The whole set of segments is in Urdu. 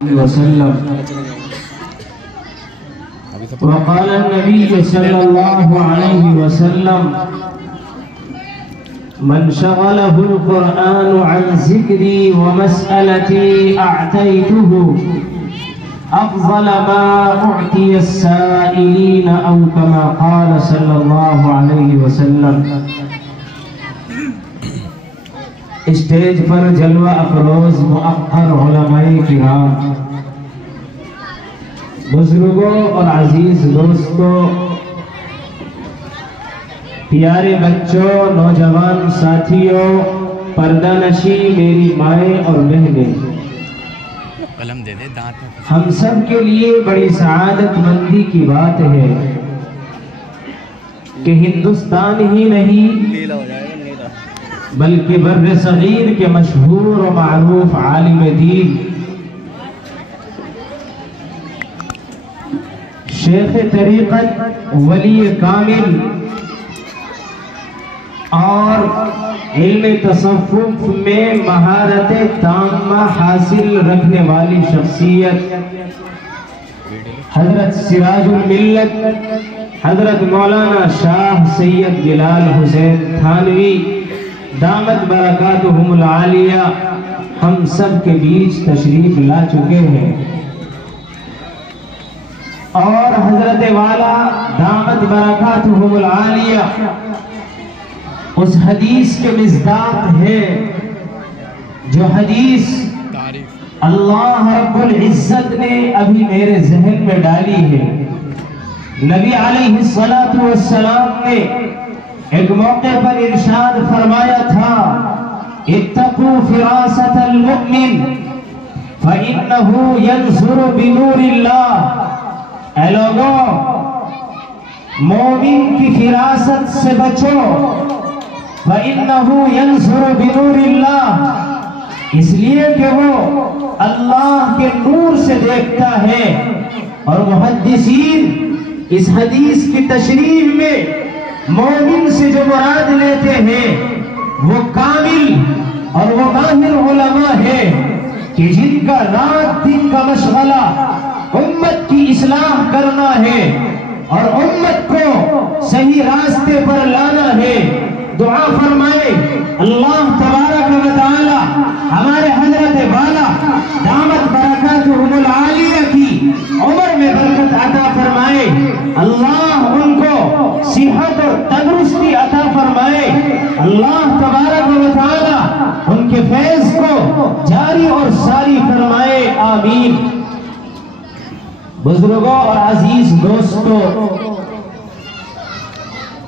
وسلم. وقال النبي صلى الله عليه وسلم: من شغله القرآن عن ذكري ومسألتي أعطيته أفضل ما أعطي السائلين، أو كما قال صلى الله عليه وسلم. اسٹیج پر جلوہ افروز مؤخر علماء کرام، بزرگوں اور عزیز دوستوں، پیارے بچوں، نوجوان ساتھیوں، پردہ نشی میری مائیں اور بہنیں، ہم سب کے لیے بڑی سعادت مندی کی بات ہے کہ ہندوستان ہی نہیں بلکہ بر صغیر کے مشہور و معروف عالم دین شیخ طریقت، ولی کامل اور علم تصوف میں مہارت تامہ حاصل رکھنے والی شخصیت حضرت سراج الملت حضرت مولانا شاہ سید بلال حسین تھانوی دامت برکاتہم العالیہ ہم سب کے بیچ تشریف لا چکے ہیں، اور حضرت والا دامت برکاتہم العالیہ اس حدیث کے مصداق ہے جو حدیث اللہ رب العزت نے ابھی میرے ذہن میں ڈالی ہے۔ نبی علیہ السلام نے ایک موقع پر ارشاد فرمایا تھا: اتقوا فراست المؤمن فإنه ينظر بنور اللہ۔ اے لوگوں، مومن کی فراست سے بچو، فإنه ينظر بنور اللہ، اس لیے کہ وہ اللہ کے نور سے دیکھتا ہے۔ اور محدثین اس حدیث کی تشریح میں مومن سے جو مراد لیتے ہیں وہ کامل اور وہ ماہر علماء ہے کہ جن کا رات دن کا مشغلہ امت کی اصلاح کرنا ہے اور امت کو صحیح راستے پر لانا ہے۔ دعا فرمائے اللہ تبارک و تعالی ہمارے حضرت والا دامت برکاتہم العالیہ کی عمر میں برکت عطا فرمائے، اللہ ان کو صحت اور تندرستی عطا فرمائے، اللہ تبارک و تعالی ان کے فیض کو جاری اور ساری فرمائے، آمین۔ بزرگوں اور عزیز دوستوں،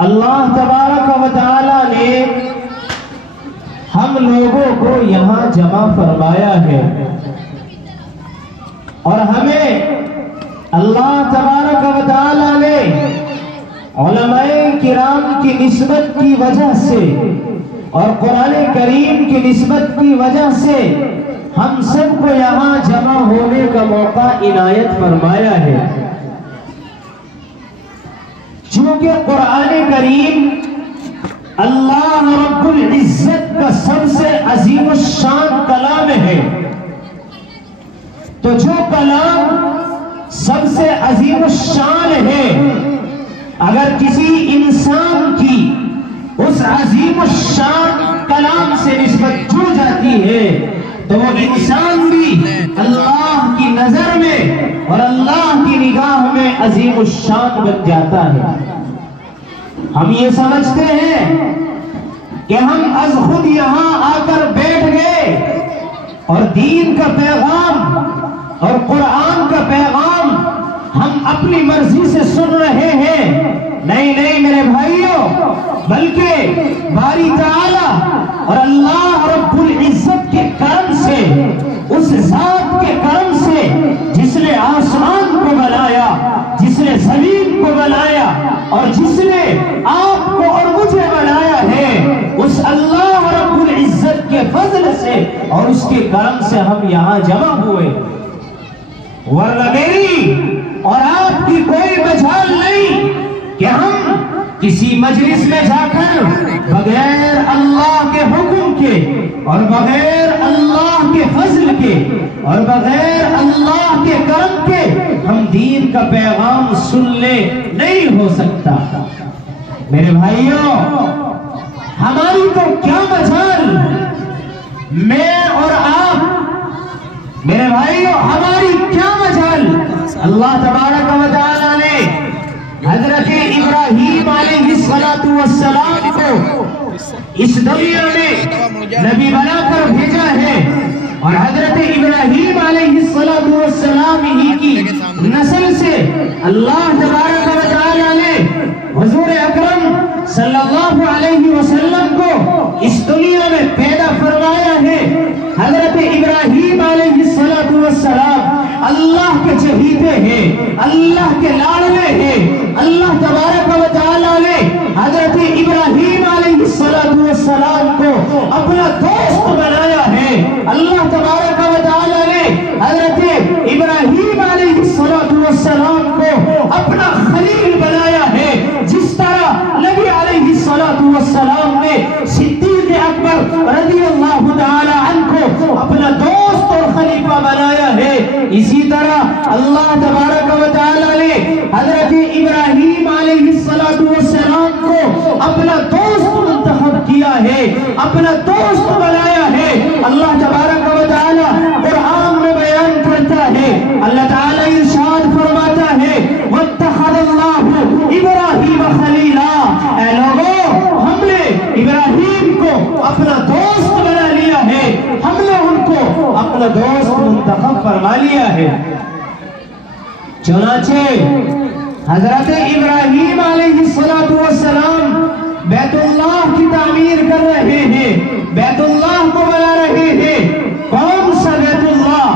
اللہ تبارک و تعالی نے ہم لوگوں کو یہاں جمع فرمایا ہے، اور ہمیں اللہ تبارک و تعالی نے علماء کرام کی نسبت کی وجہ سے اور قرآن کریم کی نسبت کی وجہ سے ہم سب کو یہاں جمع ہونے کا موقع عنایت فرمایا ہے۔ چونکہ قرآن کریم اللہ رب العزت کا سب سے عظیم الشان کلام ہے، تو جو کلام سب سے عظیم الشان ہے، اگر کسی انسان کی اس عظیم الشان کلام سے نسبت جڑ جاتی ہے تو وہ انسان بھی اللہ کی نظر میں اور اللہ کی نگاہ میں عظیم الشان بن جاتا ہے۔ ہم یہ سمجھتے ہیں کہ ہم از خود یہاں آ کر بیٹھ گئے اور دین کا پیغام اور قرآن کا پیغام ہم اپنی مرضی سے سن رہے ہیں۔ نہیں نہیں میرے بھائیوں، بلکہ باری تعالی اور اللہ رب العزت کے کرم سے، اس ذات کے کرم سے جس نے آسمان کو بنایا، جس نے زمین کو بنایا اور جس نے آپ کو اور مجھے بنایا ہے، اس اللہ رب العزت کے فضل سے اور اس کے کرم سے ہم یہاں جمع ہوئے، ورنہ میری اور آپ کی کوئی مجال نہیں کہ ہم کسی مجلس میں جا کر بغیر اللہ کے حکم کے اور بغیر اللہ کے فضل کے اور بغیر اللہ سکتا۔ میرے بھائیوں، ہماری تو کیا مجال، میں اور آپ، میرے بھائیوں ہماری کیا مجال۔ اللہ تبارک و تعالیٰ نے حضرت ابراہیم علیہ السلام کو اس دنیا میں نبی بنا کر بھیجا ہے، اور حضرت ابراہیم علیہ السلام ہی کی نسل سے اللہ تبارک و تعالیٰ نے حضور اکرم صلی اللہ علیہ وسلم کو اس دنیا میں پیدا فرمایا ہے۔ حضرت ابراہیم علیہ السلام اللہ کے چہیتے ہیں، اللہ کے لاڈلے ہیں۔ اللہ تبارک و تعالیٰ نے حضرت ابراہیم علیہ السلام کو اپنا دوست بنایا ہے۔ اللہ تبارک و تعالیٰ نے حضرت ابراہیم علیہ السلام کو اپنا خلیل بنایا ہے، جس طرح نبی علیہ السلام نے صدیق اکبر رضی اللہ تعالی عنہ کو اپنا دوست اور خلیفہ بنایا ہے، اسی طرح اللہ تبارک و تعالی نے حضرت ابراہیم علیہ السلام کو اپنا دوست منتخب کیا ہے، اپنا دوست بنایا ہے۔ اللہ تبارک و تعالی قرآن میں بیان کرتا ہے، اللہ تعالی ارشاد فرماتا ہے وَاتَّخَذَ اللَّهُ إِبْرَاهِيمَ خَلِيلًا، اے لوگوں ہم نے ابراہیم کو اپنا دوست بنا لیا ہے، ہم نے ان کو اپنا دوست منتخب فرما لیا ہے۔ چنانچہ حضرت ابراہیم علیہ السلام بیت اللہ کی تعمیر کر رہے ہیں، بیت اللہ کو بنا رہے ہیں۔ کون سا بیت اللہ،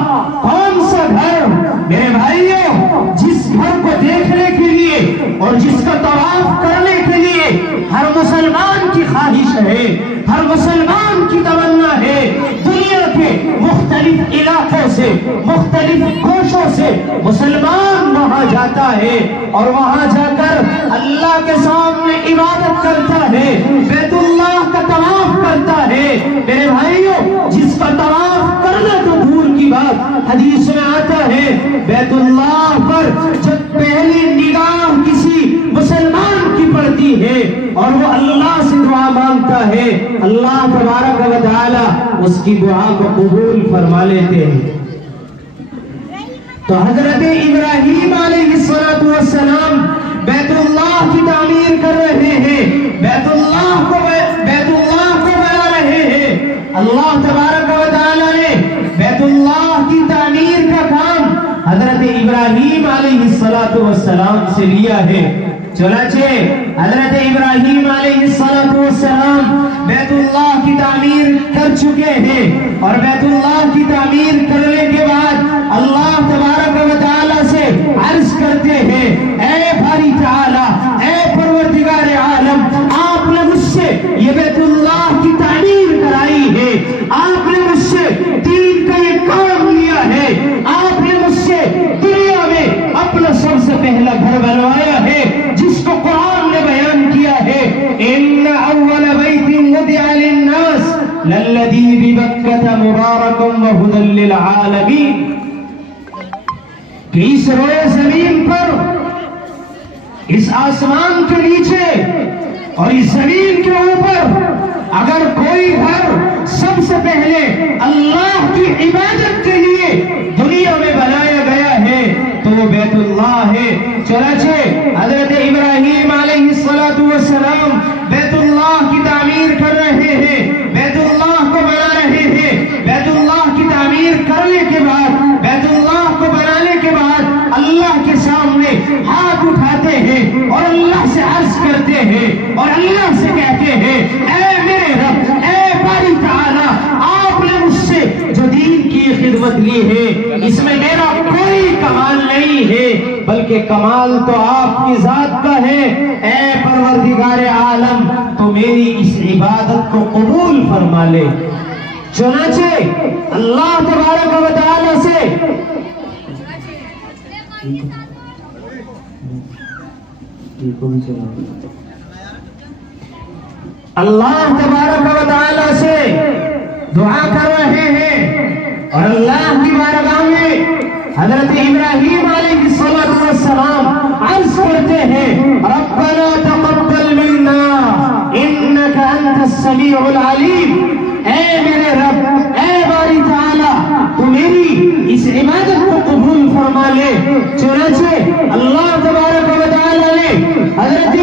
کون سا گھر؟ میرے بھائیوں، جس گھر کو دیکھنے کے لیے اور جس کا طواف کرنے کے لیے ہر مسلمان کی خواہش ہے، ہر مسلمان کی تمنا ہے، دنیا کے مختلف علاقوں سے، مختلف کوشوں سے مسلمان وہاں جاتا ہے اور وہاں جا کر اللہ کے سامنے عبادت کرتا ہے، بیت اللہ کا طواف کرتا ہے۔ میرے بھائیوں، جس کا طواف کرنا تو دور کی بات، حدیث میں آتا ہے بیت اللہ پر جب پہلی نگاہ کسی مسلمان کی پڑتی ہے اور وہ اللہ سے دعا مانگتا ہے، اللہ تبارک و تعالی اس کی دعا کو قبول فرما لیتے ہیں۔ تو حضرت ابراہیم علیہ السلام بیت اللہ کی تعمیر کر رہے ہیں، بیت اللہ کو بنا رہے ہیں۔ اللہ تبارک و تعالی نے بیت اللہ کی تعمیر کا کام حضرت ابراہیم علیہ السلام سے لیا ہے۔ چنانچہ حضرت ابراہیم علیہ السلام بیت اللہ کی تعمیر کر چکے ہیں، اور بیت اللہ کی تعمیر کرنے کے بعد اللہ تبارک و تعالی سے عرض کرتے ہیں، اے باری تعالی، اے پروردگار عالم، آپ نے مجھ سے یہ بیت اللہ کی تعمیر کرائی ہے، آپ نے مجھ سے دین کا یہ کام لیا ہے، آپ نے مجھ سے دنیا میں اپنا سب سے پہلا گھر بنوایا ہے، جس کو قرآن نے بیان کیا ہے ان اول بیت وضع للناس للذی ببکۃ مبارک وہدی للعالمین، کہ اس روئے زمین پر، اس آسمان کے نیچے اور اس زمین کے اوپر اگر کوئی گھر سب سے پہلے اللہ کی عبادت کے لیے دنیا میں بنایا گیا ہے تو وہ بیت اللہ ہے۔ چنانچہ حضرت ابراہیم علیہ السلام بیت اللہ کی تعمیر کر رہے ہیں، بیت اللہ کو بنا رہے ہیں۔ بیت اللہ کی تعمیر کرنے کے بعد، بیت اللہ کو بنانے کے بعد اللہ کے سامنے ہاتھ اٹھاتے ہیں اور اللہ سے عرض کرتے ہیں اور اللہ سے کہتے ہیں، اے میرے رب، اے باری تعالی، آپ نے مجھ سے جو دین کی خدمت لی ہے اس میں میرا کوئی کمال نہیں ہے، بلکہ کمال تو آپ کی ذات کا ہے، اے پروردگار عالم تو میری اس عبادت کو قبول فرما لے۔ چنانچہ اللہ تبارک و تعالی سے اللہ تبارک و تعالی سے دعا کر رہے ہیں اور اللہ کی بارگاہ میں حضرت ابراہیم علیہ السلام عرض کرتے ہیں، ربنا السمیع العلیم، اے میرے رب، اے باری تعالی تو میری اس عبادت کو قبول فرما لے۔ چنانچہ اللہ تبارک و تعالی نے حضرت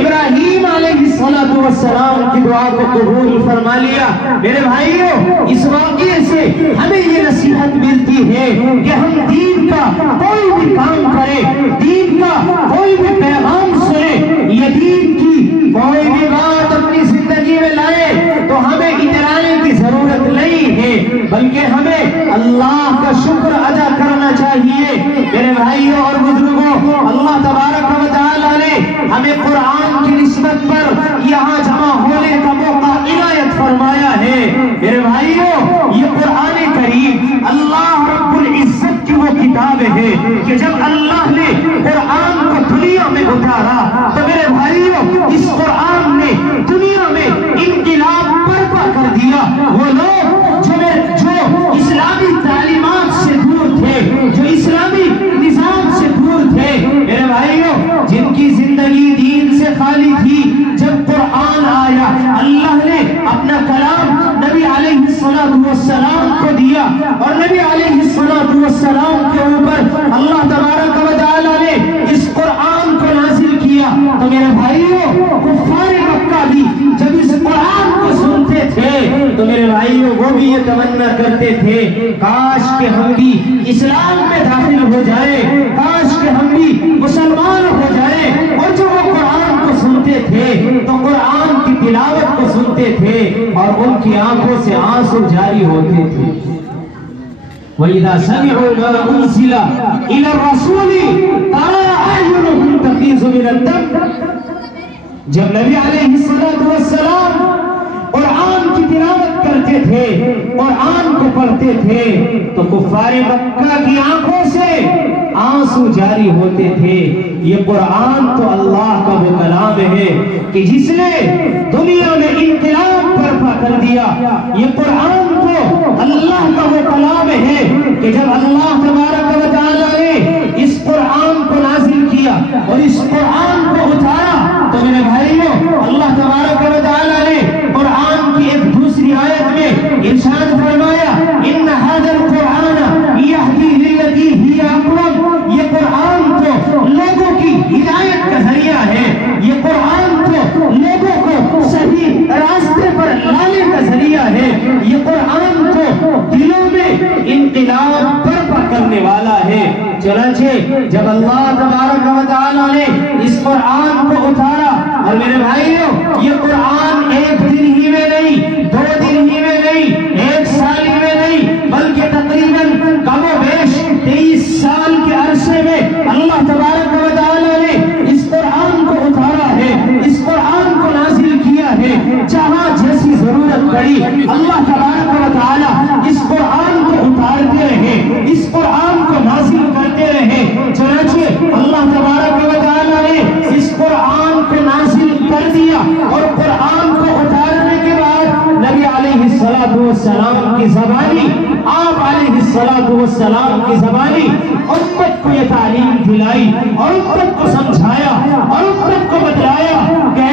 ابراہیم علیہ السلام کی دعا کو قبول فرما لیا۔ میرے بھائیوں، اس واقعے سے ہمیں یہ نصیحت ملتی ہے کہ ہم دین کا کوئی بھی کام کریں، دین کا کوئی بھی پیغام سنیں، یہ دین کی کوئی بھی بات اپنی زندگی میں لائے تو ہمیں اترانے کی ضرورت نہیں ہے، بلکہ ہمیں اللہ کا شکر ادا کرنا چاہیے۔ میرے بھائیوں اور بزرگوں، اللہ تبارک و تعالی نے ہمیں قرآن کی نسبت پر یہاں جمع ہونے کا موقع عنایت فرمایا ہے۔ میرے بھائیوں، یہ قرآن کریم اللہ رب العزت کی وہ کتاب ہے کہ جب اللہ نے قرآن کو دنیا میں اتارا تو میرے بھائیوں اس قرآن نے دنیا میں انقلاب برپا کر دیا۔ وہ لوگ جو اسلامی تعلیمات سے دور تھے، جو اسلامی نظام سے دور تھے، میرے بھائیوں جن کی زندگی دین سے خالی تھی، جب قرآن آیا اللہ نے اپنا کلام نبی علیہ السلام کو دیا اور نبی علیہ السلام کے اوپر اللہ تبارک و تعالی نے اس قرآن کو نازل کیا تو میرے بھائیوں کفار مکہ بھی جب اس قرآن کو سنتے تھے تو میرے بھائیوں وہ بھی یہ تمنا کرتے تھے کاش کہ ہم بھی اسلام میں داخل ہو جائیں، کاش کہ ہم بھی مسلمان ہو جائیں۔ اور جو وہ قرآن کو سنتے تھے تو قرآن کی تلاوت کو سنتے تھے اور ان کی آنکھوں سے آنسو جاری ہوتے تھے۔ وَإِذَا سَمِعُوا مَا أُنزِلَ إِلَى الرَّسُولِ تَرَىٰ أَعْيُنَهُمْ تَفِيضُ مِنَ الدَّمْعِ، جب نبی علیہ السلام قرآن کی تلاوت کرتے تھے، قرآن کو پڑھتے تھے تو کفار مکہ کی آنکھوں سے آنسو جاری ہوتے تھے۔ یہ قرآن تو اللہ کا وہ کلام ہے کہ جس نے دنیا میں انقلاب برپا کر دیا۔ یہ قرآن تو اللہ کا وہ کلام ہے کہ جب اللہ تبارک و تعالی نے اس قرآن کو نازل کیا اور اس قرآن کو اتارا تو میرے بھائیوں اللہ تبارک و تعالی نے قرآن کی ایک دوسری آیت میں ارشاد فرمایا ان هذا القرآن یہدی للتی ہی اقوم، یہ قرآن تو لوگوں کی ہدایت کا ذریعہ ہے، یہ قرآن تو لوگوں کو صحیح راستے پر لانے کا ذریعہ ہے، یہ قرآن تو دلوں میں انقلاب برپا کرنے والا ہے۔ چنانچہ جب اللہ تبارک و تعالی نے اس قرآن کو اتارا اور میرے بھائیوں یہ قرآن ایک دن ہی میں نہیں، 2 دن ہی میں نہیں، 1 سال ہی میں نہیں، بلکہ تقریباً کم و بیش 23 سال کے عرصے میں اللہ تبارک و تعالی نے اس قرآن کو اتارا ہے، اس قرآن کو نازل کیا ہے۔ جہاں جیسی ضرورت پڑی اللہ تبارک و تعالی اس قرآن کو اتارتے رہے، اس قرآن کو نازل کرتے رہے۔ چنانچہ اللہ تبارک و تعالی نے اس قرآن کو نازل کر دیا اور قرآن کو اتارنے کے بعد نبی علیہ السلام کی زبانی، آپ علیہ السلام کی زبانی امت کو یہ تعلیم دلائی اور امت کو سمجھایا اور امت کو بتلایا کہ اے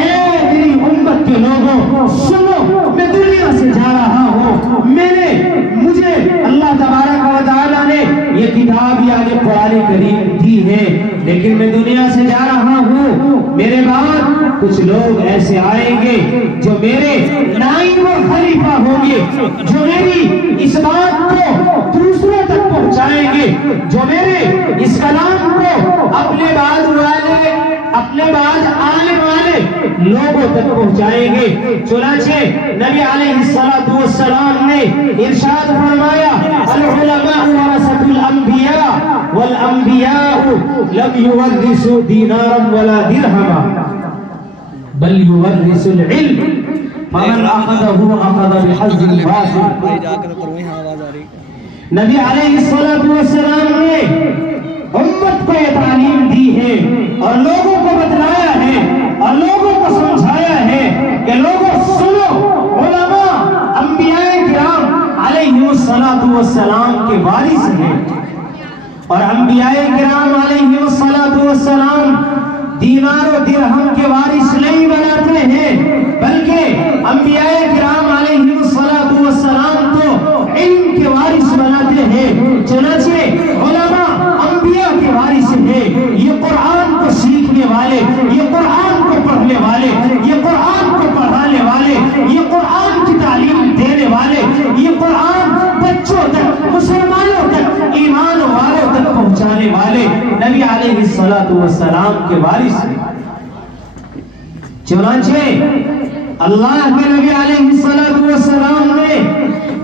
میری امت کے لوگوں سنو، میں دنیا سے جا رہا ہوں، مجھے اللہ تبارک و تعالی نے یہ کتاب یعنی قرآن کریم دی ہے، لیکن میں دنیا سے جا رہا ہوں، میرے بعد کچھ لوگ ایسے آئیں گے جو میرے نائب و خلیفہ ہوں گے، جو میری اس بات کو دوسروں تک پہنچائیں گے، جو میرے اس کلام کو اپنے بعد آنے والے لوگوں تک پہنچائیں گے۔ چنانچہ نبی علیہ السلام نے ارشاد فرمایا العلماء ورثۃ الانبیاء والانبیاء لم یورثوا دینارا ولا درہما بل یورثوا العلم فمن اخذه اخذ بحظ وافر۔ نبی علیہ السلام نے امت کو یہ تعلیم دی ہے اور لوگوں کو بتلایا ہے اور لوگوں کو سمجھایا ہے کہ لوگوں سنو، علماء انبیاء کرام علیہ السلام کے وارث ہیں اور انبیاء کرام علیہ السلام دینار و درہم کے وارث نہیں بناتے ہیں، بلکہ انبیاء کرام علیہم السلام کو علم کے وارث بناتے ہیں، چنانچہ علماء انبیاء کے وارث ہیں۔ یہ قرآن کو سیکھنے والے، یہ قرآن کو پڑھنے والے، یہ قرآن کو پڑھانے والے، یہ قرآن کی تعلیم دینے والے، یہ قرآن بچوں تک، مسلمانوں تک، ایمان والوں تک پہنچانے والے نبی علیہ السلام کے وارث ہیں۔ چنانچہ اللہ کے نبی علیہ السلام نے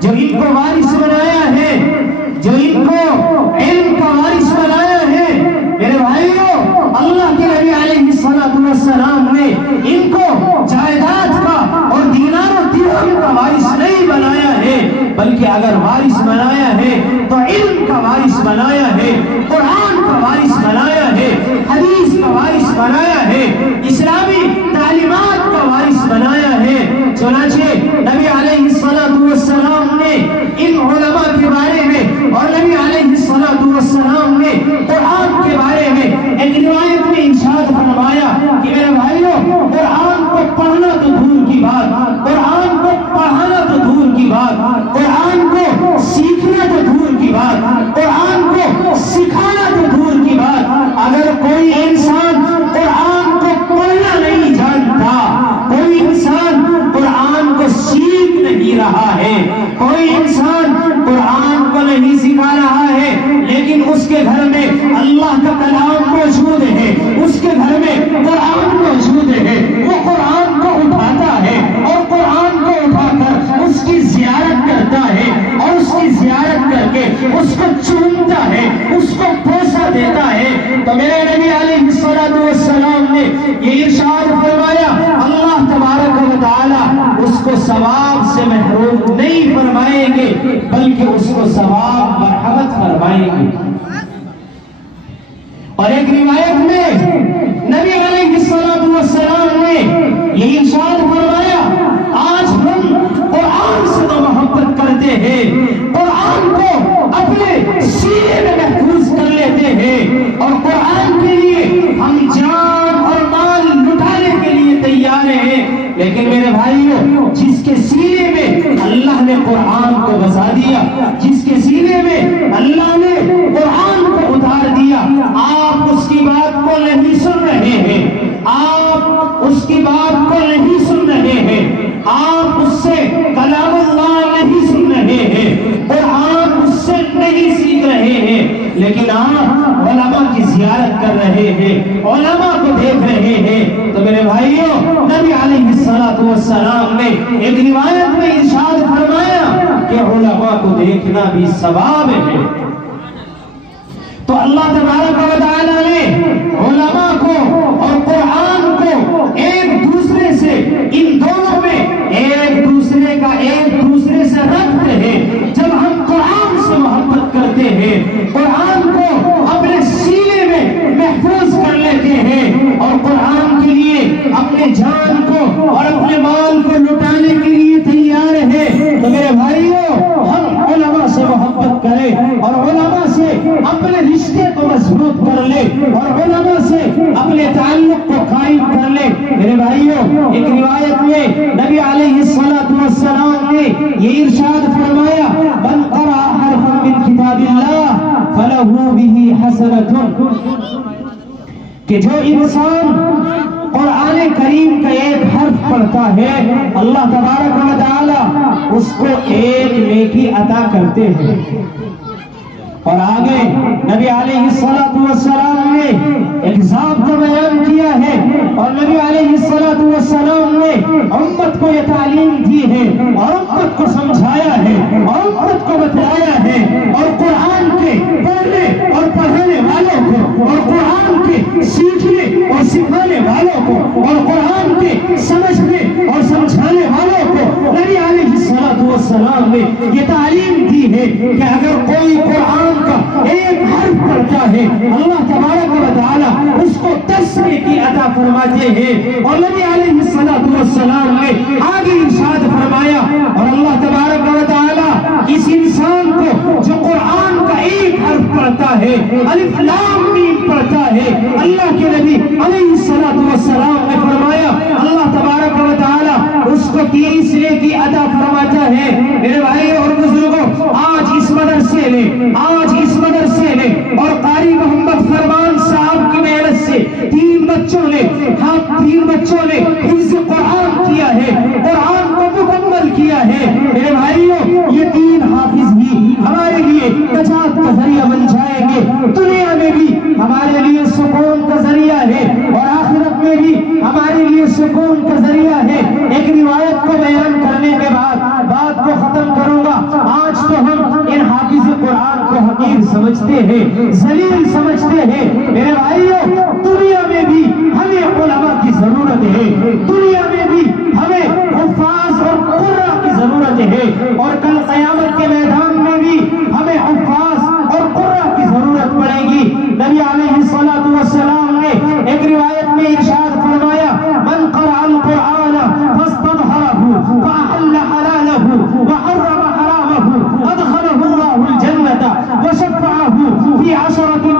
جو ان کو وارث بنایا ہے، جو ان کو علم کا وارث بنایا ہے، میرے بھائیوں، اللہ کے نبی علیہ السلام نے ان کو جائیداد کا اور دینار و درہم کا وارث نہیں بنایا ہے، بلکہ اگر وارث بنایا ہے تو علم کا وارث بنایا ہے، قرآن کا وارث بنایا ہے، حدیث کا وارث بنایا ہے، اسلامی تعلیمات کا وارث بنایا ہے۔ چنانچہ نبی علیہ السلام نے ان علماء کے بارے میں اور نبی علیہ السلام نے قرآن کے بارے میں ایک روایت میں ارشاد فرمایا کہ میرے بھائیوں، قرآن کو پڑھنا تو دور کی بات، قرآن کو پڑھانا تو دور کی بات، قرآن کو سیکھنا تو دور کی بات، قرآن کو سکھانا تو دور کی بات، اگر کوئی انسان قرآن کو پڑھنا نہیں جانتا، کوئی انسان قرآن کو سیکھ نہیں رہا ہے، کوئی انسان قرآن کو نہیں سکھا رہا ہے، لیکن اس کے گھر میں اللہ کا کلام موجود ہے، اس کے گھر میں قرآن موجود ہے، وہ قرآن کو اٹھاتا ہے اور قرآن کو اٹھا کر اس کی زیارت کرتا ہے اور اس کی زیارت کر کے اس کو چومتا ہے، اس کو بوسہ دیتا ہے، تو میرے نبی علیہ السلام نے یہ ارشاد فرمایا، اللہ تبارک و تعالی اس کو ثواب سے محروم نہیں فرمائیں گے، بلکہ اس کو ثواب مرحمت فرمائیں گے۔ اور ایک روایت میں نبی علیہ السلام نے یہ ارشاد فرمایا، آج ہم قرآن سے تو محبت کرتے ہیں، قرآن کو اپنے سینے میں محفوظ کر لیتے ہیں اور قرآن کے لیے ہم جان اور مال لٹانے کے لیے تیار ہیں، لیکن میرے بھائیوں، جس کے سینے میں اللہ نے قرآن کو بسا دیا، جس کے سینے میں اللہ نے قرآن کو اتار دیا، آپ اس کی بات کو نہیں سن رہے ہیں، آپ اس کی بات کو نہیں سن رہے ہیں، آپ اس سے کلام اللہ نہیں سن رہے ہیں، قرآن اس سے نہیں سیکھ رہے ہیں، لیکن آپ علماء کی زیارت کر رہے ہیں، علماء کو دیکھ رہے ہیں، تو میرے بھائیوں، نبی علیہ السلام نے ایک روایت میں ارشاد فرمایا کہ علماء کو دیکھنا بھی ثواب ہے۔ تو اللہ تبارک و تعالیٰ نے علماء کو اور قرآن کو ایک دوسرے سے، ان دونوں میں ایک دوسرے سے ربط ہے۔ جب ہم قرآن سے محبت کرتے ہیں، قرآن کو اپنے سینے میں محفوظ کر لیتے ہیں اور قرآن کے لیے اپنے جان کو اور اپنے مال کو لٹانے کے لیے تیار ہے، تو میرے بھائیوں، ہم علماء سے محبت کریں اور علماء سے اپنے رشتے کو مضبوط کر لے اور علماء سے اپنے تعلق کو قائم کر لے۔ میرے بھائیوں، ایک روایت میں نبی علیہ السلام نے یہ ارشاد فرمایا، من قرأ حرفا من کتاب اللہ فلہ بہ حسنۃ، کہ جو انسان قرآن کریم کا ایک حرف پڑھتا ہے، اللہ تبارک و تعالی اس کو ایک نیکی عطا کرتے ہیں۔ اور آگے نبی علیہ السلام نے ایک ضابطہ بیان کیا ہے اور نبی علیہ السلام نے امت کو یہ تعلیم دی ہے اور امت کو سمجھایا ہے اور امت کو بتایا ہے، اور قرآن کے پڑھنے اور پڑھانے والوں کو اور قرآن کے سیکھنے اور سکھانے والوں کو اور قرآن کے سمجھنے اور سمجھانے والوں کو نبی علیہ السلام نے یہ تعلیم دی ہے کہ اگر کوئی قرآن کا ایک حرف پڑھتا ہے، اللہ تبارک و تعالی اس کو 10 نیکی عطا فرماتے ہیں۔ اور نبی علیہ السلام نے آگے ارشاد فرمایا، اور اللہ تبارک و تعالی اس انسان کو جو قرآن کا ایک حرف پڑھتا ہے، الف لام میم پڑھتا ہے، اللہ کے نبی علیہ السلام نے فرمایا اللہ تبارک و تعالی اس کو 30 نیکی عطا فرماتا ہے۔ میرے بھائیو اور بزرگوں، آج اس مدرسے نے اور قاری محمد فرمان صاحب کی محنت سے 3 بچوں نے حفظ قرآن کیا ہے، قرآن کو مکمل کیا ہے۔ میرے بھائیو، یہ 3 حافظ بھی ہمارے لیے نجات کا ذریعہ بن جائیں گے، دنیا میں بھی ہمارے لیے سکون کا ذریعہ ہے اور آخرت میں بھی ہمارے لیے سکون کا ذریعہ ہے۔ ایک روایت کو بیان کرنے کے بعد بات کو ختم کروں گا۔ آج تو ہم ان حافظ قرآن کو حقیر سمجھتے ہیں، ذلیل سمجھتے ہیں۔ میرے بھائیو، دنیا میں بھی ہمیں علماء کی ضرورت ہے، دنیا میں بھی ہمیں حفاظ اور قرآن کی ضرورت ہے، اور کل قیامت کے میدان میں بھی ہمیں حفاظ اور قرآن کی ضرورت پڑے گی۔ نبی علیہ السلام نے ایک روایت میں ارشاد فرمایا، من قرأ القرآن فاستظهره فأحل حلاله وحرم حرامه أدخله الله الجنة وشفعه في 10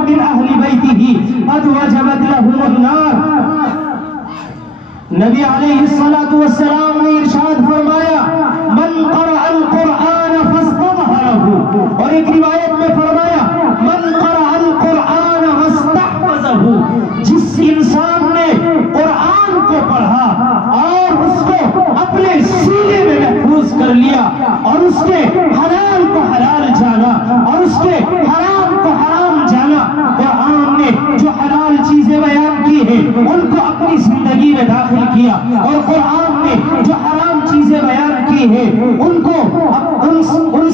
من أهل بيته قد وجبت لهم النار۔ نبی علیہ السلام نے ارشاد فرمایا، من قرأ القرآن فاستظهره، اور ایک روایت میں فرمایا من قرأ القرآن واستحفظه، جس انسان نے قرآن کو پڑھا اور اس کو اپنے سینے میں محفوظ کر لیا اور اس کے حلال کو حلال جانا اور اس کے حرام کو حرام جانا، قرآن نے جو حلال چیزیں بیان کی ہیں ان کو اپنی زندگی میں داخل کیا، اور قرآن نے جو حرام چیزیں بیان کی ہیں ان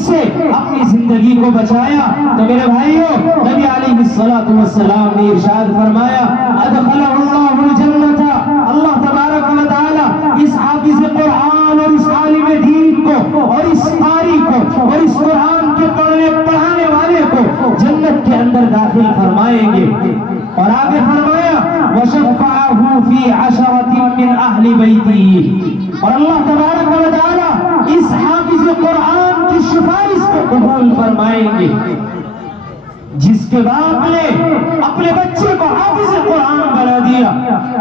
سے اپنی زندگی کو بچایا۔ تو میرے بھائیو، نبی علیہ السلام نے ارشاد فرمایا، ادخلہ اللہ الجنہ، اللہ تبارک و تعالی اس حافظ قرآن اور اس عالم دین کو اور اس قاری کو اور اس قرآن کے پڑھانے والے کو جنت کے اندر داخل فرمائیں گے۔ اور آگے فرمایا وَشَفَّعَهُ فِي 10 مِّنْ أَهْلِ بَيْتِهِ، اور اللہ تبارک و تعالی اس حافظ قرآن کی سفارش کو قبول فرمائیں گے۔ جس کے باپ نے اپنے بچے کو حافظ قرآن بنا دیا،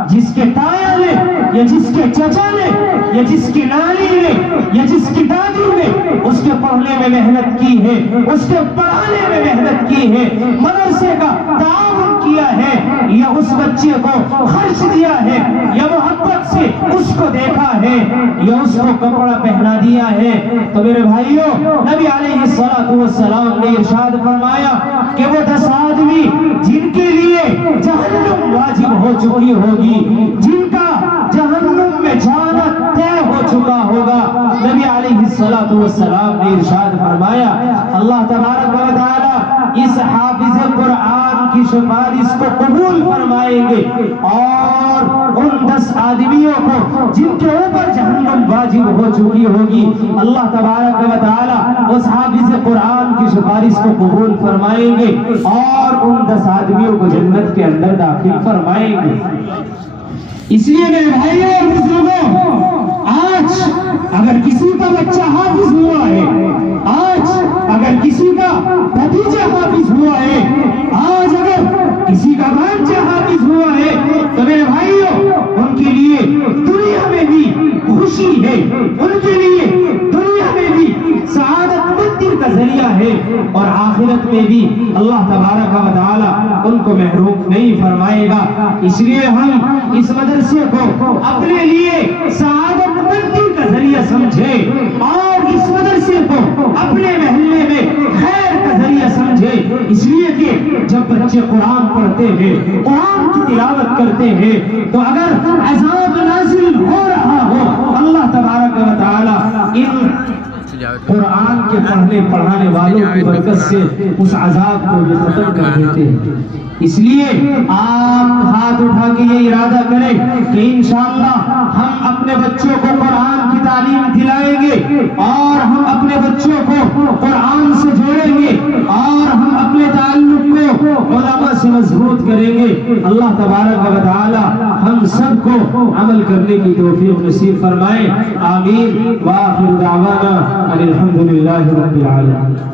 جس کے تایا نے یا جس کے چچا نے یا جس کی نانی نے یا جس کی دادی نے اس کے پڑھنے میں محنت کی ہے، اس کے پڑھانے میں محنت کی ہے، مدرسے کا تعاون کیا ہے، یا اس بچے کو خرچ دیا ہے، یا محبت سے اس کو دیکھا ہے، یا اس کو کپڑا پہنا دیا ہے، تو میرے بھائیوں، نبی علیہ السلام نے ارشاد فرمایا کہ وہ 10 آدمی جن کے لیے جہنم واجب ہو چکی ہوگی، جن کا جہنم میں جانا طے ہو چکا ہوگا، نبی علیہ السلام نے ارشاد فرمایا اللہ تبارک و تعالی اس حافظ قرآن کی سفارش کو قبول فرمائیں گے، اور ان 10 آدمیوں کو جن کے اوپر جہنم واجب ہو چکی ہوگی، اللہ تبارک و تعالی اس حافظ قرآن کی سفارش کو قبول فرمائیں گے اور ان 10 آدمیوں کو جنت کے اندر داخل فرمائیں گے۔ اس لیے میرے بھائیوں اور بزرگوں، آج اگر کسی کا بچہ حافظ ہوا ہے، آج اگر کسی کا بھتیجا حافظ ہوا ہے، آج اگر کسی کا بھانجا حافظ ہوا ہے، تو میرے بھائیوں ان کے لیے دنیا میں بھی خوشی ہے، ان کے لیے دنیا میں بھی سعادت مندی کا ذریعہ ہے، اور آخرت میں بھی اللہ تبارک و تعالی ان کو محروم نہیں فرمائے گا۔ اس لیے ہم اس مدرسے کو اپنے لیے سعادت مندی کا ذریعہ سمجھیں، اور اس مدرسے کو اپنے محلے میں خیر کا ذریعہ سمجھیں، اس لیے کہ جب بچے قرآن پڑھتے ہیں، قرآن کی تلاوت کرتے ہیں، تو اگر عذاب نازل ہو رہا ہو، اللہ تبارک و تعالی ان قرآن کے پڑھانے والوں کی برکت سے اس عذاب کو بھی ختم کر دیتے ہیں۔ اس لیے آپ ہاتھ اٹھا کے یہ ارادہ کریں کہ انشاءاللہ ہم اپنے بچوں کو قرآن کی تعلیم دلائیں گے، اور ہم اپنے بچوں کو قرآن سے جوڑیں گے، اور ہم اپنے تعلق کو علماء سے مضبوط کریں گے۔ اللہ تبارک و تعالی ہم سب کو عمل کرنے کی توفیق نصیب فرمائے، آمین۔ وآخر دعوانا ان الحمد للہ رب العالمین۔